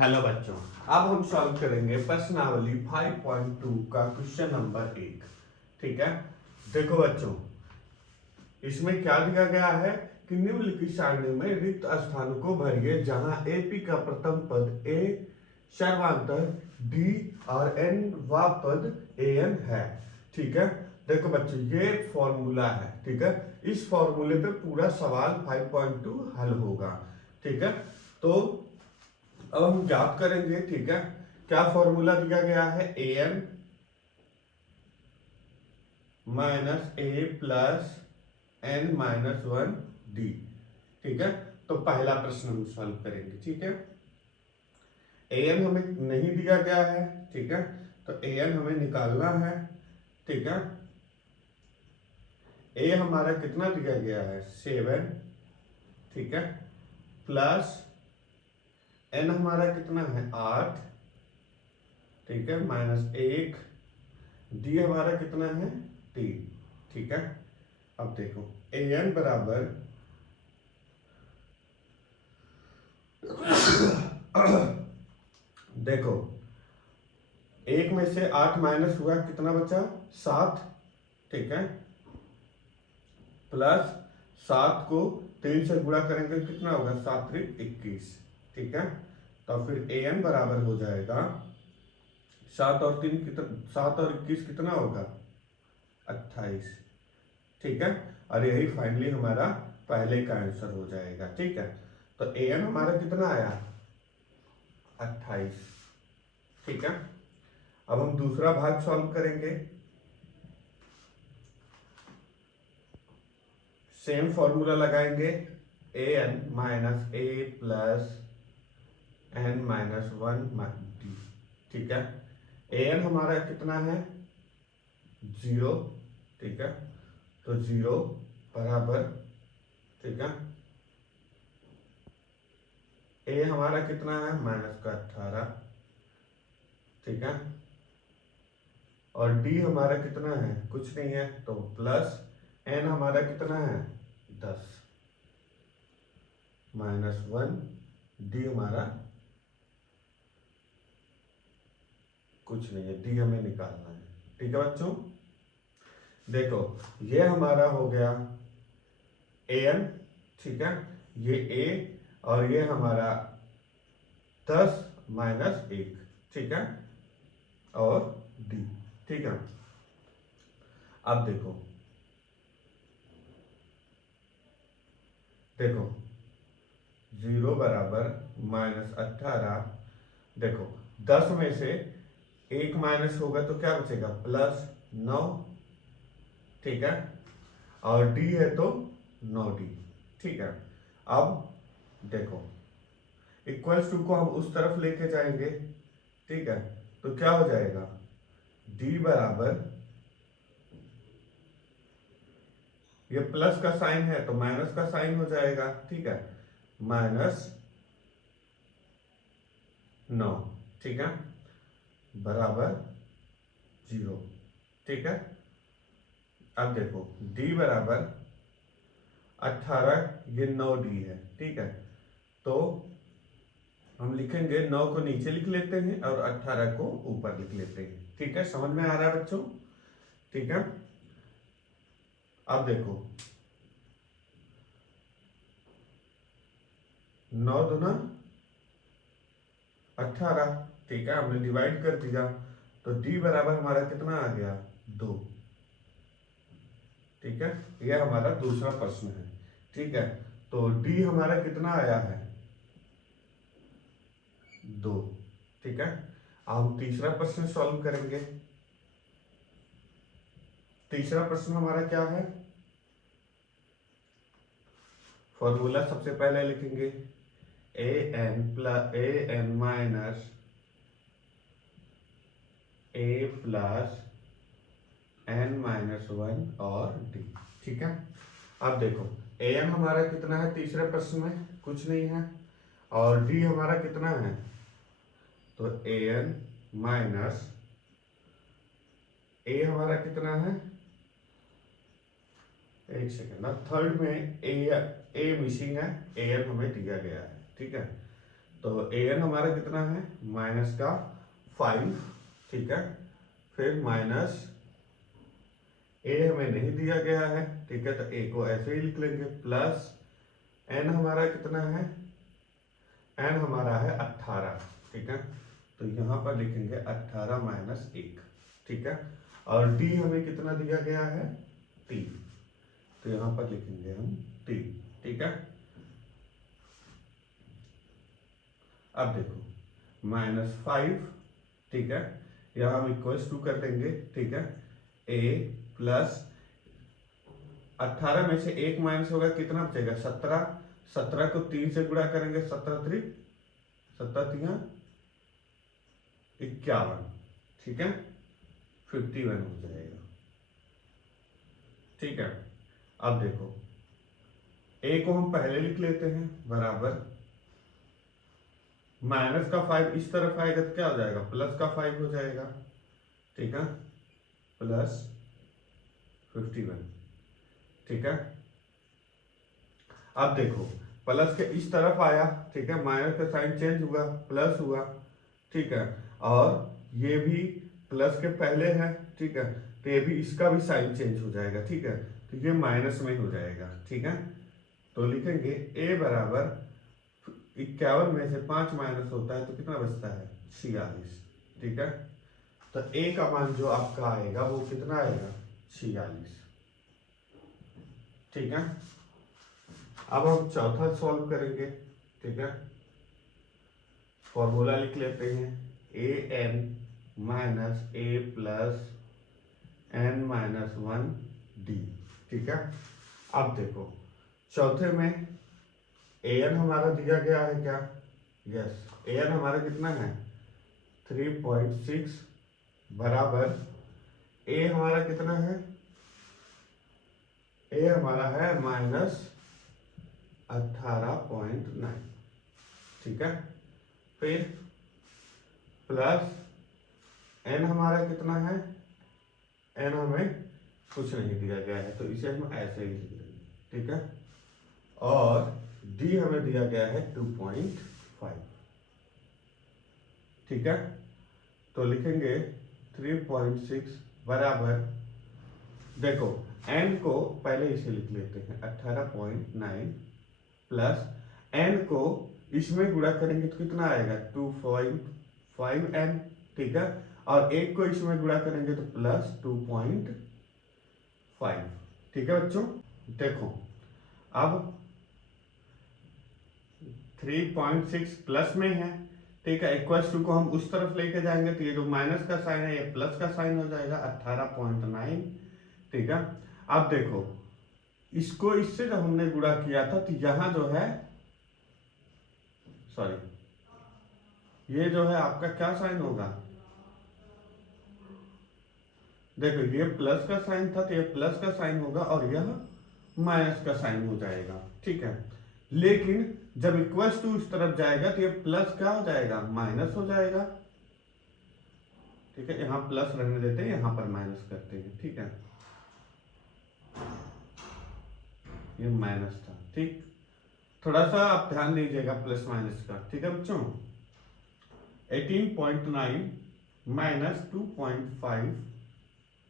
Hello बच्चों, अब हम सॉल्व करेंगे प्रश्नावली 5.2 का क्वेश्चन नंबर 1। ठीक है, देखो बच्चों, इसमें क्या दिया गया है कि निम्नलिखित सारणी में रिक्त स्थानों को भरिए जहां एपी का प्रथम पद ए सर्वांतर डी और एन वा पद एन है। ठीक है, देखो बच्चों, ये फॉर्मूला है। ठीक है, इस फॉर्मूले पे पूरा सवाल 5.2 हल होगा। ठीक है, तो अब हम ज्ञात करेंगे। ठीक है, क्या फॉर्मूला दिया गया है, A N minus A plus N minus one D. ठीक है, तो पहला प्रश्न हम सॉल्व करेंगे। ठीक है, ए एन हमें नहीं दिया गया है। ठीक है, तो ए एन हमें निकालना है। ठीक है, ए हमारा कितना दिया गया है, 7। ठीक है, प्लस एन हमारा कितना है, 8। ठीक है, माइनस 1, डी हमारा कितना है, 3। ठीक है, अब देखो ए एन बराबर देखो, एक में से 8 माइनस हुआ, कितना बचा, 7। ठीक है, प्लस 7 को 3 से गुणा करेंगे, कितना होगा, 7 3 21। ठीक है, तो फिर ए एन बराबर हो जाएगा 7 और 3 कितना, 7 और 21 कितना होगा, 28। ठीक है, और यही फाइनली हमारा पहले का आंसर हो जाएगा। ठीक है, तो ए एन हमारा कितना आया, 28। ठीक है, अब हम दूसरा भाग सॉल्व करेंगे। सेम फॉर्मूला लगाएंगे, A N minus A plus N minus one D. ठीक है, ए एन हमारा कितना है, 0। ठीक है, तो 0 बराबर, ठीक है, ए हमारा कितना है, माइनस का 18। ठीक है, और डी हमारा कितना है, कुछ नहीं है, तो प्लस एन हमारा कितना है, 10 माइनस 1, डी हमारा कुछ नहीं है, डी हमें निकालना है। ठीक है बच्चों, देखो ये हमारा हो गया ए एन। ठीक है, ये ए और ये हमारा 10 माइनस 1। ठीक है, और डी। ठीक है, अब देखो देखो 0 बराबर माइनस 18। देखो 10 में से 1 माइनस होगा तो क्या बचेगा, प्लस 9। ठीक है, और डी है तो 9d। ठीक है, अब देखो इक्वल्स टू को हम उस तरफ लेके जाएंगे। ठीक है, तो क्या हो जाएगा, d बराबर, ये प्लस का साइन है तो माइनस का साइन हो जाएगा। ठीक है, माइनस 9। ठीक है, बराबर 0। ठीक है, अब देखो d बराबर 18, ये 9d है। ठीक है, तो हम लिखेंगे 9 को नीचे लिख लेते हैं और 18 को ऊपर लिख लेते हैं। ठीक है, समझ में आ रहा है बच्चों। ठीक है, अब देखो 9 दूना 18। ठीक है, हमने डिवाइड कर दिया, तो d बराबर हमारा कितना आ गया, 2। ठीक है, यह हमारा दूसरा प्रश्न है। ठीक है, तो d हमारा कितना आया है, 2। ठीक है, अब हम तीसरा प्रश्न सॉल्व करेंगे। तीसरा प्रश्न हमारा क्या है, फॉर्मूला सबसे पहले लिखेंगे, ए N minus A plus N minus 1 और डी। ठीक है, अब देखो ए एन हमारा कितना है, तीसरे प्रश्न में कुछ नहीं है, और डी हमारा कितना है, तो ए एन माइनस ए हमारा कितना है, एक सेकेंड, थर्ड में ए मिसिंग है, ए एन हमें दिया गया है। ठीक है, तो ए एन हमारा कितना है माइनस का 5, ठीक है। फिर माइनस ए हमें नहीं दिया गया है, ठीक है, तो ए को ऐसे ही लिख लेंगे, प्लस एन हमारा कितना है, एन हमारा है 18, ठीक है। तो यहाँ पर लिखेंगे 18 माइनस 1, ठीक है। और डी हमें कितना दिया गया है 3, तो यहाँ पर लिखेंगे हम 3, ठीक है। अब देखो -5, ठीक है, यहाँ हम इक्वल्स टू कर देंगे, ठीक है। ए प्लस 18 में से 1 माइनस होगा, कितना बचेगा 17, 17 को 3 से गुणा करेंगे, 17 3 51, ठीक है, 51 हो जाएगा, ठीक है। अब देखो ए को हम पहले लिख लेते हैं, बराबर माइनस का 5 इस तरफ आएगा तो क्या हो जाएगा, प्लस का 5 हो जाएगा, ठीक है, प्लस 51, ठीक है। अब देखो प्लस के इस तरफ आया, ठीक है, माइनस का साइन चेंज हुआ, प्लस हुआ, ठीक है, और ये भी प्लस के पहले है, ठीक है, तो ये भी इसका भी साइन चेंज हो जाएगा, ठीक है, तो ये माइनस में हो जाएगा, ठीक है। तो लिखेंगे ए बराबर 51 में से 5 माइनस होता है तो कितना बचता है 46, ठीक है। तो ए का मान जो आपका आएगा वो कितना आएगा 46, ठीक है। अब हम चौथा सॉल्व करेंगे, ठीक है। फॉर्मूला लिख लेते हैं, ए N minus A plus N minus 1 D, ठीक है। अब देखो चौथे में ए एन हमारा दिया गया है क्या, यस, ए एन हमारा कितना है 3.6 बराबर ए हमारा कितना है, ए हमारा है -18.9, ठीक है। फिर प्लस एन हमारा कितना है, एन हमें कुछ नहीं दिया गया है तो इसे हम ऐसे ही लिख देंगे, ठीक है। और डी हमें दिया गया है 2.5, ठीक है। तो लिखेंगे 3.6 बराबर, देखो एन को पहले इसे लिख लेते हैं 18.9 प्लस एन को इसमें गुणा करेंगे तो कितना आएगा 2.5 एन, ठीक है, और एक को इसमें गुणा करेंगे तो प्लस 2.5, ठीक है बच्चों। देखो अब 3.6 प्लस में है, ठीक है, इक्वल्स टू को हम उस तरफ लेके जाएंगे तो ये जो माइनस का साइन है ये प्लस का साइन हो जाएगा 18.9, ठीक है। अब देखो इसको इससे जब हमने गुणा किया था तो यहां जो है, सॉरी, ये जो है आपका क्या साइन होगा, देखो ये प्लस का साइन था तो ये प्लस का साइन होगा और यह माइनस का साइन हो जाएगा, ठीक है। लेकिन जब इक्वल्स टू इस तरफ जाएगा तो ये प्लस क्या हो जाएगा माइनस हो जाएगा, ठीक है। यहां प्लस रहने देते हैं, यहां पर माइनस करते हैं, ठीक है, ये माइनस था, ठीक। थोड़ा सा आप ध्यान दीजिएगा प्लस माइनस का, ठीक है बच्चों। 18.9 माइनस 2.5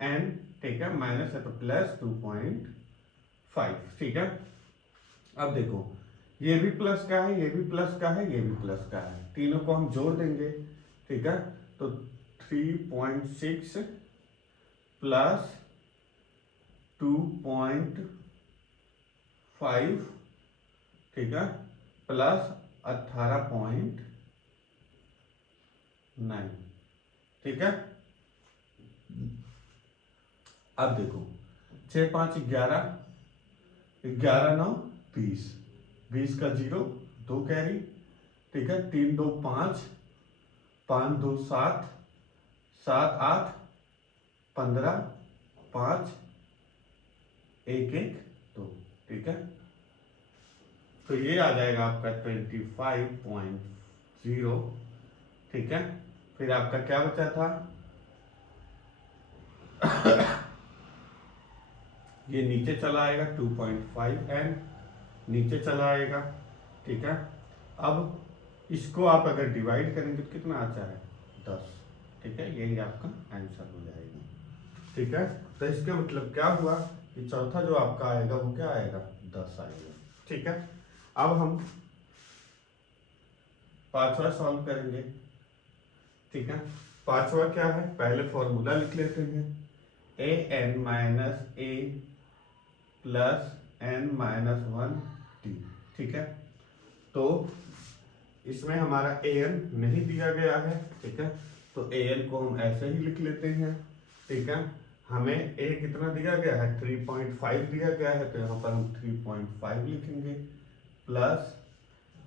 एन, ठीक है, माइनस है तो प्लस 2.5, ठीक है। अब देखो ये भी प्लस का है, ये भी प्लस का है, ये भी प्लस का है, तीनों को हम जोड़ देंगे, ठीक है। तो 3.6 प्लस 2.5, ठीक है, प्लस 18.9, ठीक है। अब देखो 6 5 11, 11 9 20, 20 का 0 2 कैरी, ठीक है, 3 2 5, 5 2 7, 7 8 15, 5 1 1 2, ठीक है। तो ये आ जाएगा आपका 25.0, ठीक है। फिर आपका क्या बचा था ये नीचे चला आएगा 2.5 एन नीचे चला आएगा, ठीक है। अब इसको आप अगर डिवाइड करेंगे तो कितना आता है 10। ठीक है, यही आपका आंसर हो जाएगा। ठीक है, तो इसका मतलब क्या हुआ कि चौथा जो आपका आएगा वो क्या आएगा 10 आएगा। ठीक है, अब हम पांचवा सॉल्व करेंगे। ठीक है, पांचवा क्या है, पहले फॉर्मूला लिख लेते हैं, ए N minus A plus N minus 1 T. ठीक है, तो इसमें हमारा ए एन नहीं दिया गया है। ठीक है, तो ए एन को हम ऐसे ही लिख लेते हैं। ठीक है, हमें ए कितना दिया गया है 3.5 दिया गया है, तो यहाँ पर हम 3.5 लिखेंगे, प्लस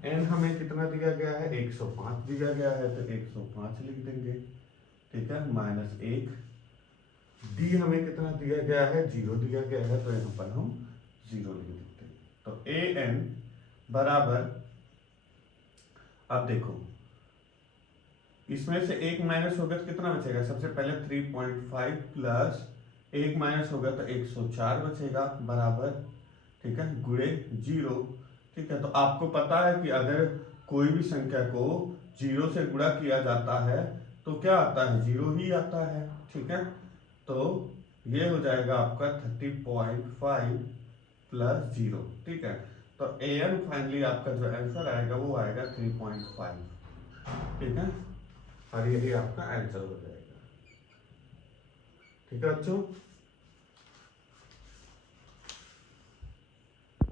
एन हमें कितना दिया गया है 105 दिया गया है, तो 105 लिख देंगे। ठीक है, माइनस 1, डी हमें कितना दिया गया है 0 दिया गया है, तो यहाँ पर हम 0 लिख देते हैं। तो ए एन बराबर, अब देखो इसमें से एक माइनस होगा तो कितना बचेगा, सबसे पहले 3.5 प्लस एक माइनस होगा तो 104 बचेगा, बराबर, ठीक है, गुणे 0। ठीक है, तो आपको पता है कि अगर कोई भी संख्या को 0 से गुणा किया जाता है तो क्या आता है 0 ही आता है। ठीक है, तो ये हो जाएगा आपका 30.5 प्लस 0। ठीक है, तो ए एन फाइनली आपका जो आंसर आएगा वो आएगा 3.5। ठीक है, और यही आपका आंसर हो जाएगा। ठीक है बच्चों।